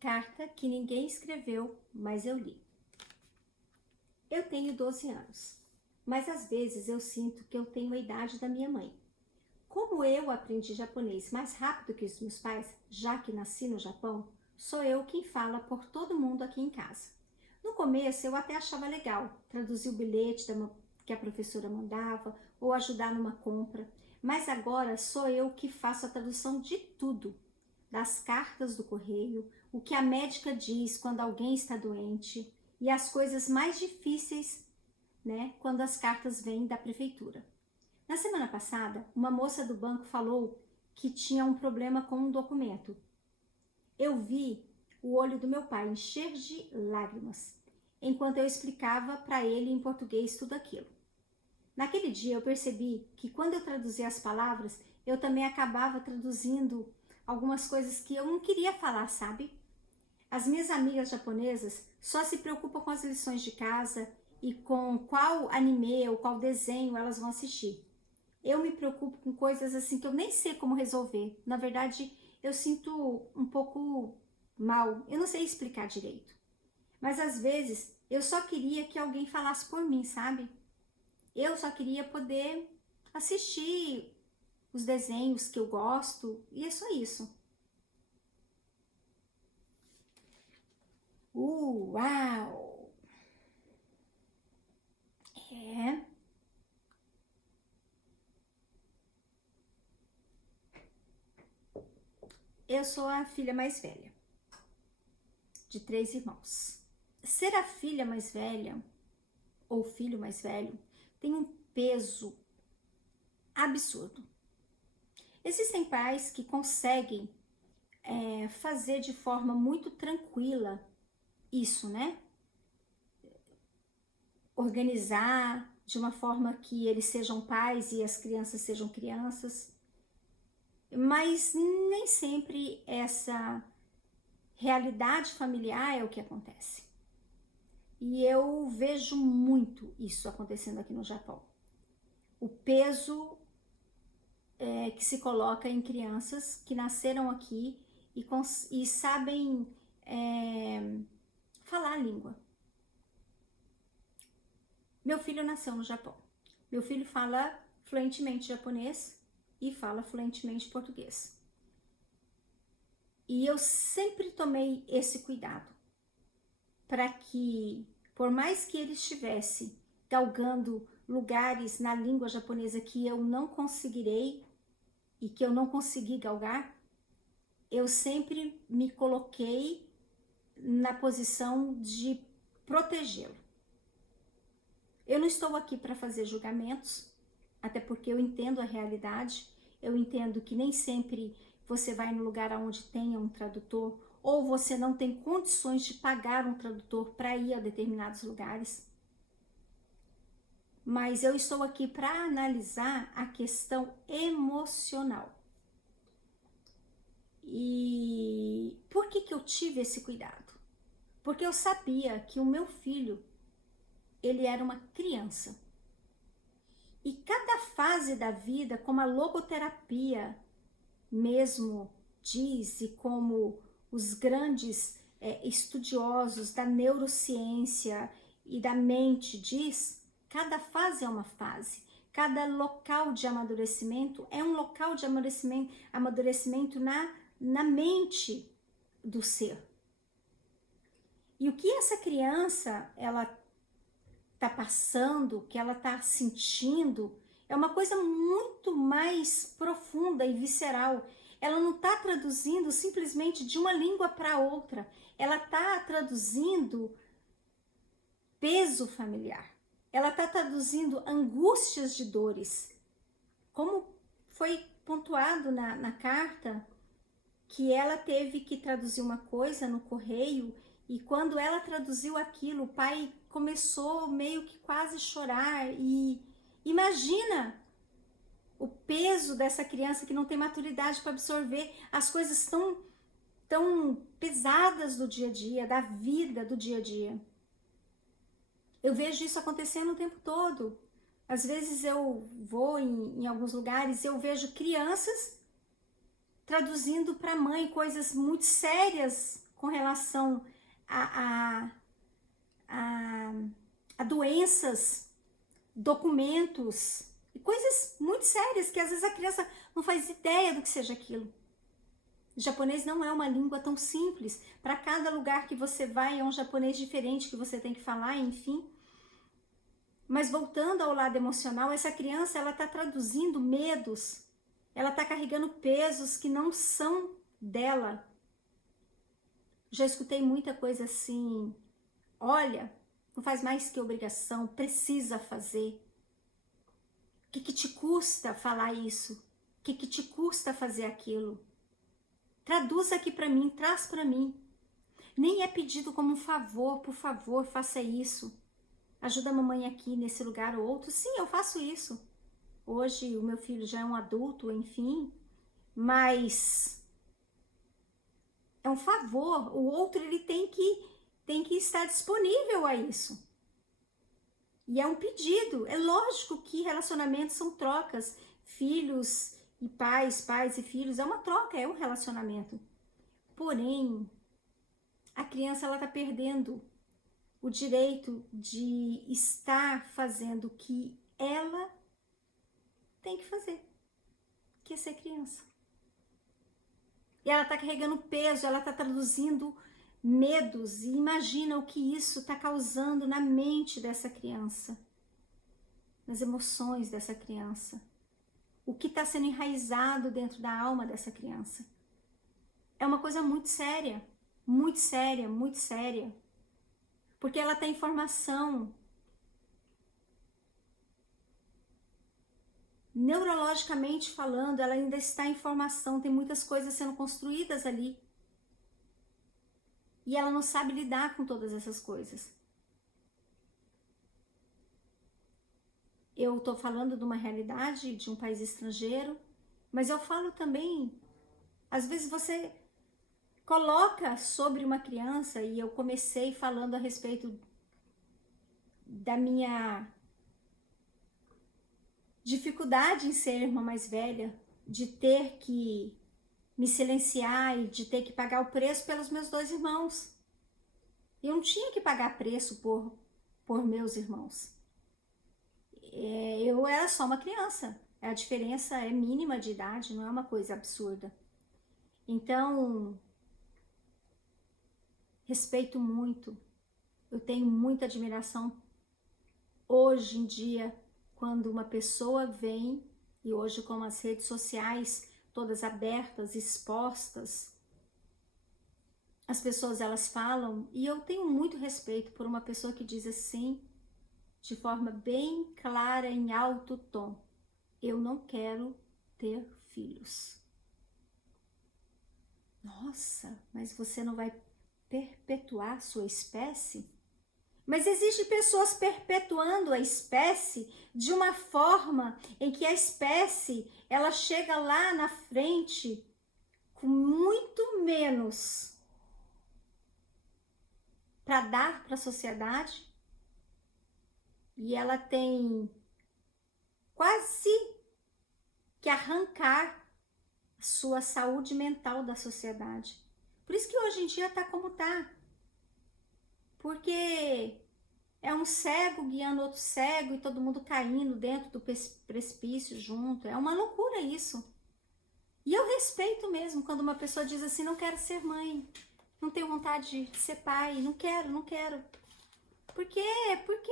Carta que ninguém escreveu, mas eu li. Eu tenho 12 anos, mas às vezes eu sinto que eu tenho a idade da minha mãe. Como eu aprendi japonês mais rápido que os meus pais, já que nasci no Japão, sou eu quem fala por todo mundo aqui em casa. No começo eu até achava legal traduzir o bilhete que a professora mandava ou ajudar numa compra, mas agora sou eu que faço a tradução de tudo. Das cartas do correio, o que a médica diz quando alguém está doente e as coisas mais difíceis, né, quando as cartas vêm da prefeitura. Na semana passada, uma moça do banco falou que tinha um problema com um documento. Eu vi o olho do meu pai encher de lágrimas, enquanto eu explicava para ele em português tudo aquilo. Naquele dia eu percebi que quando eu traduzia as palavras, eu também acabava traduzindo algumas coisas que eu não queria falar, sabe? As minhas amigas japonesas só se preocupam com as lições de casa e com qual anime ou qual desenho elas vão assistir. Eu me preocupo com coisas assim que eu nem sei como resolver. Na verdade, eu sinto um pouco mal. Eu não sei explicar direito. Mas às vezes eu só queria que alguém falasse por mim, sabe? Eu só queria poder assistir os desenhos que eu gosto e é só isso. Uau! É. Eu sou a filha mais velha de 3 irmãos. Ser a filha mais velha ou filho mais velho tem um peso absurdo. Existem pais que conseguem fazer de forma muito tranquila isso, né? Organizar de uma forma que eles sejam pais e as crianças sejam crianças, mas nem sempre essa realidade familiar é o que acontece. E eu vejo muito isso acontecendo aqui no Japão. O peso que se coloca em crianças que nasceram aqui e sabem falar a língua. Meu filho nasceu no Japão. Meu filho fala fluentemente japonês e fala fluentemente português. E eu sempre tomei esse cuidado para que, por mais que ele estivesse galgando lugares na língua japonesa que eu não conseguirei e que eu não consegui galgar, eu sempre me coloquei na posição de protegê-lo. Eu não estou aqui para fazer julgamentos, até porque eu entendo a realidade, eu entendo que nem sempre você vai no lugar onde tenha um tradutor, ou você não tem condições de pagar um tradutor para ir a determinados lugares. Mas eu estou aqui para analisar a questão emocional. E por que eu tive esse cuidado? Porque eu sabia que o meu filho, ele era uma criança. E cada fase da vida, como a logoterapia mesmo diz, e como os grandes estudiosos da neurociência e da mente diz, cada fase é uma fase. Cada local de amadurecimento é um local de amadurecimento na mente do ser. E o que essa criança, ela tá passando, que ela tá sentindo, é uma coisa muito mais profunda e visceral. Ela não tá traduzindo simplesmente de uma língua para outra. Ela tá traduzindo peso familiar. Ela tá traduzindo angústias de dores. Como foi pontuado na carta, que ela teve que traduzir uma coisa no correio e quando ela traduziu aquilo, o pai começou meio que quase a chorar e imagina o peso dessa criança que não tem maturidade para absorver as coisas tão pesadas do dia a dia, da vida do dia a dia. Eu vejo isso acontecendo o tempo todo. Às vezes eu vou em alguns lugares e eu vejo crianças traduzindo para a mãe coisas muito sérias, com relação a, a, a doenças, documentos e coisas muito sérias que às vezes a criança não faz ideia do que seja aquilo. O japonês não é uma língua tão simples. Para cada lugar que você vai é um japonês diferente que você tem que falar, enfim. Mas voltando ao lado emocional, essa criança ela está traduzindo medos, ela está carregando pesos que não são dela. Já escutei muita coisa assim, olha, não faz mais que obrigação, precisa fazer. O que te custa falar isso? O que te custa fazer aquilo? Traduz aqui para mim, traz para mim. Nem é pedido como um favor, por favor, faça isso. Ajuda a mamãe aqui nesse lugar ou outro. Sim, eu faço isso. Hoje o meu filho já é um adulto, enfim, mas é um favor. O outro ele tem que estar disponível a isso. E é um pedido. É lógico que relacionamentos são trocas. Filhos e pais, pais e filhos, é uma troca, é um relacionamento. Porém, a criança ela está perdendo o direito de estar fazendo o que ela tem que fazer, que é ser criança. E ela está carregando peso, ela está traduzindo medos, e imagina o que isso está causando na mente dessa criança, nas emoções dessa criança, o que está sendo enraizado dentro da alma dessa criança. É uma coisa muito séria, muito séria, muito séria. Porque ela tem formação. Neurologicamente falando, ela ainda está em formação, tem muitas coisas sendo construídas ali. E ela não sabe lidar com todas essas coisas. Eu estou falando de uma realidade de um país estrangeiro, mas eu falo também, às vezes você coloca sobre uma criança, e eu comecei falando a respeito da minha dificuldade em ser irmã mais velha, de ter que me silenciar e de ter que pagar o preço pelos meus dois irmãos. Eu não tinha que pagar preço por meus irmãos. Eu era só uma criança. A diferença é mínima de idade, não é uma coisa absurda. Então, respeito muito. Eu tenho muita admiração hoje em dia quando uma pessoa vem, e hoje com as redes sociais todas abertas, expostas, as pessoas elas falam, e eu tenho muito respeito por uma pessoa que diz assim, de forma bem clara, em alto tom, eu não quero ter filhos. Nossa, mas você não vai perpetuar sua espécie? Mas existem pessoas perpetuando a espécie de uma forma em que a espécie ela chega lá na frente com muito menos para dar para a sociedade, e ela tem quase que arrancar a sua saúde mental da sociedade. Por isso que hoje em dia está como está. Porque é um cego guiando outro cego e todo mundo caindo dentro do precipício junto. É uma loucura isso. E eu respeito mesmo quando uma pessoa diz assim, não quero ser mãe, não tenho vontade de ser pai, não quero, não quero. Por quê? Porque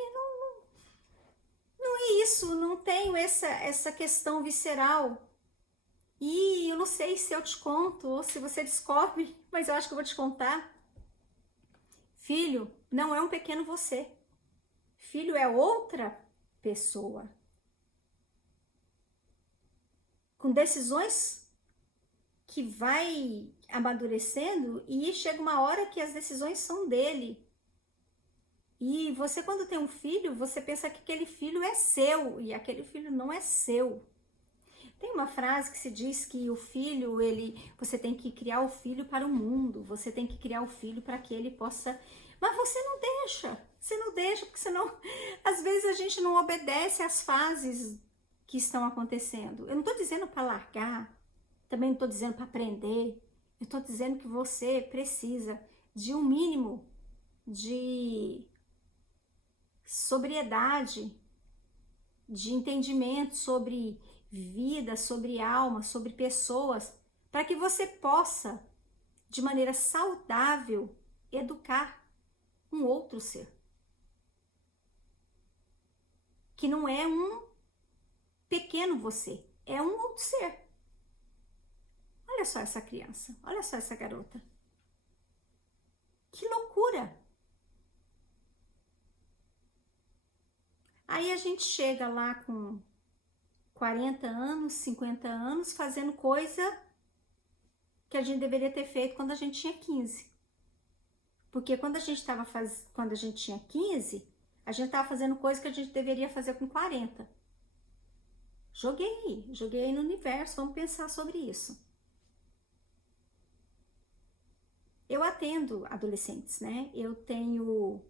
não é isso, não tenho essa questão visceral. E eu não sei se eu te conto ou se você descobre, mas eu acho que eu vou te contar. Filho não é um pequeno você. Filho é outra pessoa. Com decisões que vai amadurecendo e chega uma hora que as decisões são dele. E você quando tem um filho, você pensa que aquele filho é seu e aquele filho não é seu. Tem uma frase que se diz que o filho, você tem que criar o filho para o mundo, você tem que criar o filho para que ele possa... Mas você não deixa, porque senão, às vezes a gente não obedece às fases que estão acontecendo. Eu não estou dizendo para largar, também não estou dizendo para aprender, eu estou dizendo que você precisa de um mínimo de sobriedade, de entendimento sobre vida, sobre alma, sobre pessoas, para que você possa, de maneira saudável, educar um outro ser. Que não é um pequeno você, é um outro ser. Olha só essa criança, olha só essa garota. Que loucura! Aí a gente chega lá com 40 anos, 50 anos, fazendo coisa que a gente deveria ter feito quando a gente tinha 15. Porque quando a gente tinha 15, a gente estava fazendo coisa que a gente deveria fazer com 40. Joguei aí no universo, vamos pensar sobre isso. Eu atendo adolescentes, né? Eu tenho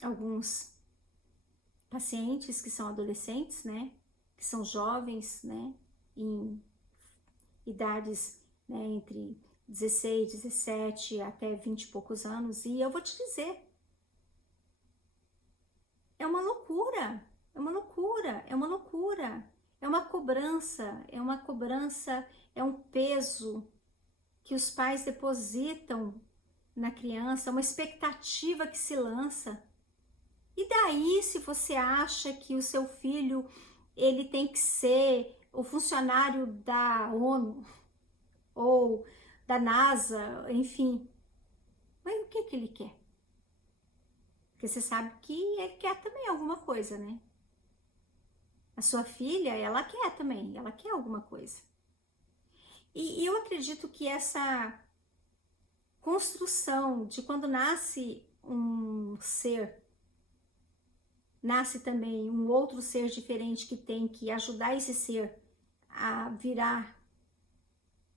alguns pacientes que são adolescentes, né? Que são jovens, né? Em idades, né, entre 16, 17 até 20 e poucos anos. E eu vou te dizer, é uma loucura, é uma loucura, é uma loucura. É uma cobrança, é um peso que os pais depositam na criança, uma expectativa que se lança. E daí, se você acha que o seu filho ele tem que ser o funcionário da ONU ou da NASA, enfim, mas o que ele quer? Porque você sabe que ele quer também alguma coisa, né? A sua filha, ela quer também, ela quer alguma coisa. E eu acredito que essa construção de quando nasce um ser, nasce também um outro ser diferente que tem que ajudar esse ser a virar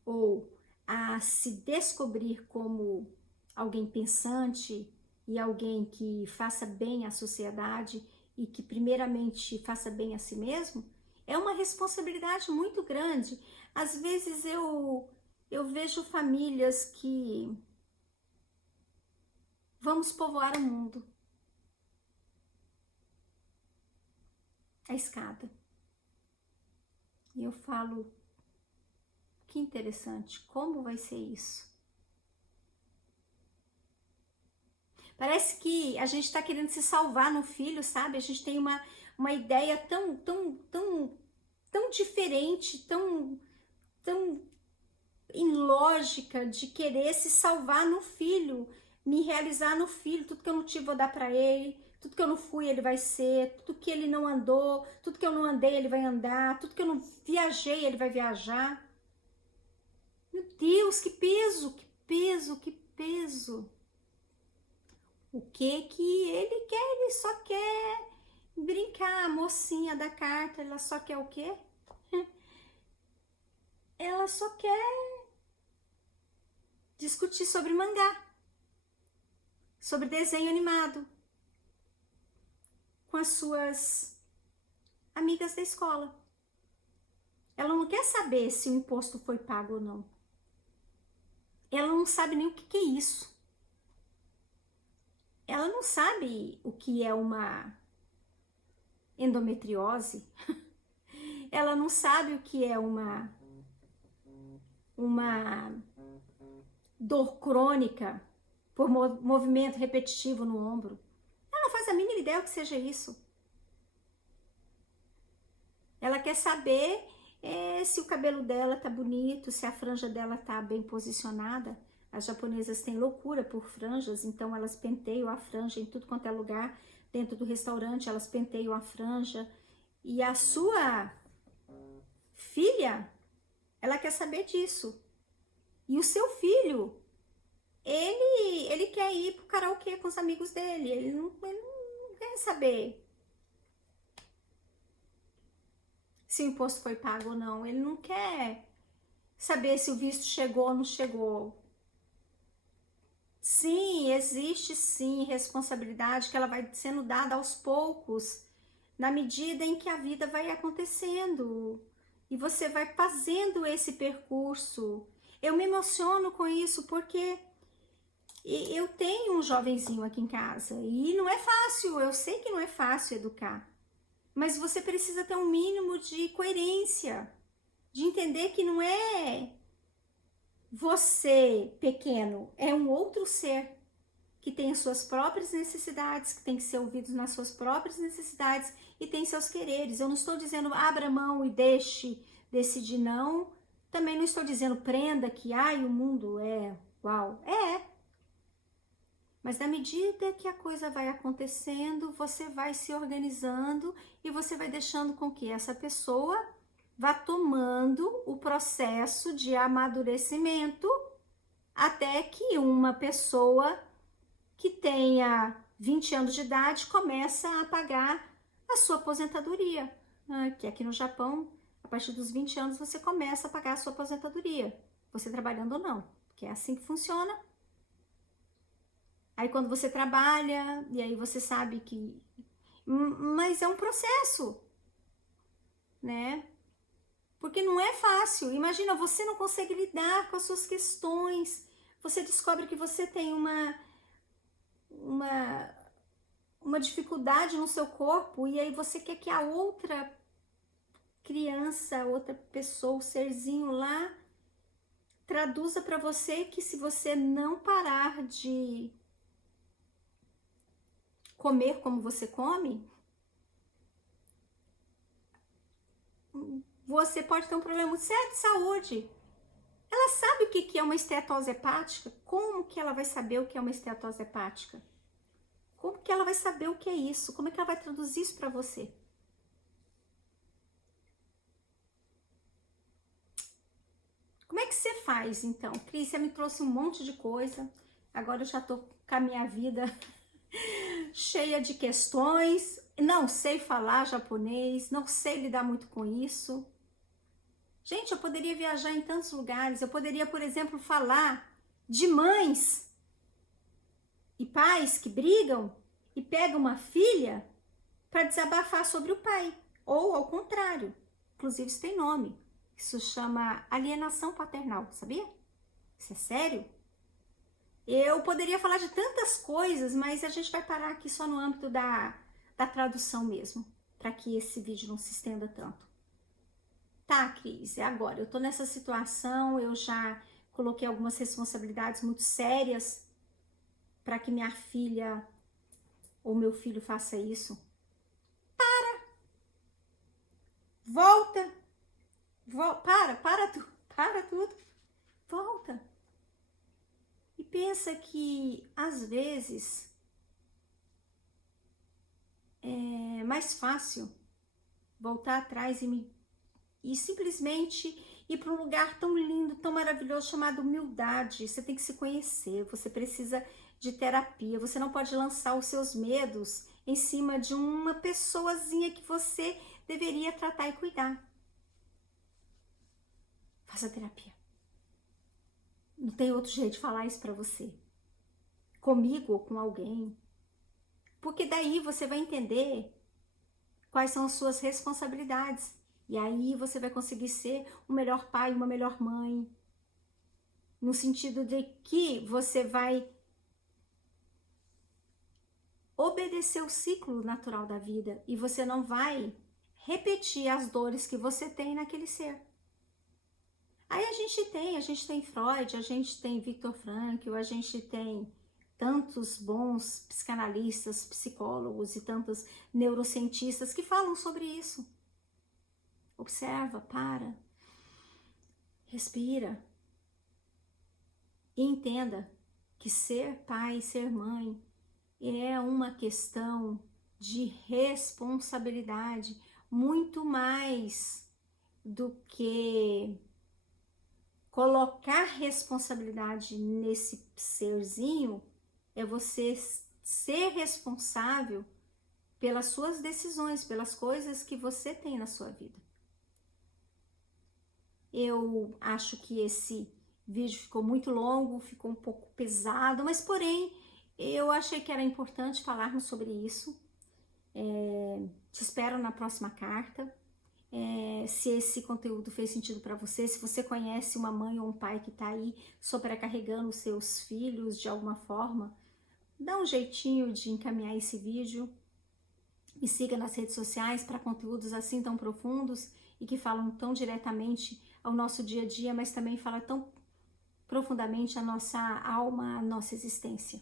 ou a se descobrir como alguém pensante e alguém que faça bem à sociedade e que primeiramente faça bem a si mesmo, é uma responsabilidade muito grande. Às vezes eu vejo famílias que vamos povoar o mundo. A escada. E eu falo, que interessante, como vai ser isso? Parece que a gente está querendo se salvar no filho, sabe? A gente tem uma ideia tão diferente, tão ilógica de querer se salvar no filho, me realizar no filho, tudo que eu não tive vou dar para ele, tudo que eu não fui ele vai ser, tudo que ele não andou, tudo que eu não andei ele vai andar, tudo que eu não viajei ele vai viajar. Meu Deus, que peso, que peso, que peso. O que ele quer? Ele só quer brincar, a mocinha da carta, ela só quer o quê? Ela só quer discutir sobre mangá, sobre desenho animado, com as suas amigas da escola. Ela não quer saber se o imposto foi pago ou não. Ela não sabe nem o que é isso. Ela não sabe o que é uma endometriose. Ela não sabe o que é uma dor crônica por movimento repetitivo no ombro. Ela não faz a mínima ideia o que seja isso. Ela quer saber se o cabelo dela tá bonito, se a franja dela tá bem posicionada. As japonesas têm loucura por franjas, então elas penteiam a franja em tudo quanto é lugar. Dentro do restaurante, elas penteiam a franja. E a sua filha, ela quer saber disso. E o seu filho, ele quer ir pro karaokê com os amigos dele. Ele não quer saber se o imposto foi pago ou não. Ele não quer saber se o visto chegou ou não chegou. Sim, existe sim responsabilidade que ela vai sendo dada aos poucos, na medida em que a vida vai acontecendo. E você vai fazendo esse percurso. Eu me emociono com isso porque Eu tenho um jovenzinho aqui em casa e não é fácil, eu sei que não é fácil educar, mas você precisa ter um mínimo de coerência, de entender que não é você pequeno, é um outro ser que tem as suas próprias necessidades, que tem que ser ouvido nas suas próprias necessidades e tem seus quereres. Eu não estou dizendo abra mão e deixe decidir, não. Também não estou dizendo prenda que o mundo é uau. Mas na medida que a coisa vai acontecendo, você vai se organizando e você vai deixando com que essa pessoa vá tomando o processo de amadurecimento até que uma pessoa que tenha 20 anos de idade começa a pagar a sua aposentadoria. Que aqui no Japão, a partir dos 20 anos, você começa a pagar a sua aposentadoria, você trabalhando ou não, porque é assim que funciona. Aí quando você trabalha, e aí você sabe que... Mas é um processo, né? Porque não é fácil. Imagina, você não consegue lidar com as suas questões. Você descobre que você tem uma dificuldade no seu corpo e aí você quer que a outra criança, outra pessoa, o serzinho lá, traduza para você que se você não parar de comer como você come, você pode ter um problema muito sério de saúde. Ela sabe o que é uma esteatose hepática? Como que ela vai saber o que é uma esteatose hepática? Como que ela vai saber o que é isso? Como é que ela vai traduzir isso para você? Como é que você faz, então? Cris, você me trouxe um monte de coisa. Agora eu já tô com a minha vida cheia de questões. Não sei falar japonês, não sei lidar muito com isso. Gente, eu poderia viajar em tantos lugares. Eu poderia, por exemplo, falar de mães e pais que brigam e pegam uma filha para desabafar sobre o pai. Ou ao contrário. Inclusive isso tem nome. Isso chama alienação paternal, sabia? Isso é sério? Eu poderia falar de tantas coisas, mas a gente vai parar aqui só no âmbito da tradução mesmo, para que esse vídeo não se estenda tanto. Tá, Cris, agora eu tô nessa situação, eu já coloquei algumas responsabilidades muito sérias para que minha filha ou meu filho faça isso. Volta, para tudo, volta. E pensa que às vezes é mais fácil voltar atrás e simplesmente ir para um lugar tão lindo, tão maravilhoso, chamado humildade. Você tem que se conhecer, você precisa de terapia, você não pode lançar os seus medos em cima de uma pessoazinha que você deveria tratar e cuidar. Faça terapia. Não tem outro jeito de falar isso para você. Comigo ou com alguém. Porque daí você vai entender quais são as suas responsabilidades. E aí você vai conseguir ser um melhor pai, uma melhor mãe. No sentido de que você vai obedecer o ciclo natural da vida e você não vai repetir as dores que você tem naquele ser. Aí a gente tem Freud, a gente tem Viktor Frankl, a gente tem tantos bons psicanalistas, psicólogos e tantos neurocientistas que falam sobre isso. Observa, para, respira e entenda que ser pai, ser mãe é uma questão de responsabilidade muito mais do que colocar responsabilidade nesse serzinho. É você ser responsável pelas suas decisões, pelas coisas que você tem na sua vida. Eu acho que esse vídeo ficou muito longo, ficou um pouco pesado, mas porém eu achei que era importante falarmos sobre isso. Te espero na próxima carta. se esse conteúdo fez sentido para você, se você conhece uma mãe ou um pai que está aí sobrecarregando os seus filhos de alguma forma, dá um jeitinho de encaminhar esse vídeo. Me siga nas redes sociais para conteúdos assim tão profundos e que falam tão diretamente ao nosso dia a dia, mas também fala tão profundamente a nossa alma, a nossa existência.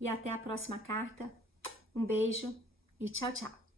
E até a próxima carta. Um beijo e tchau, tchau.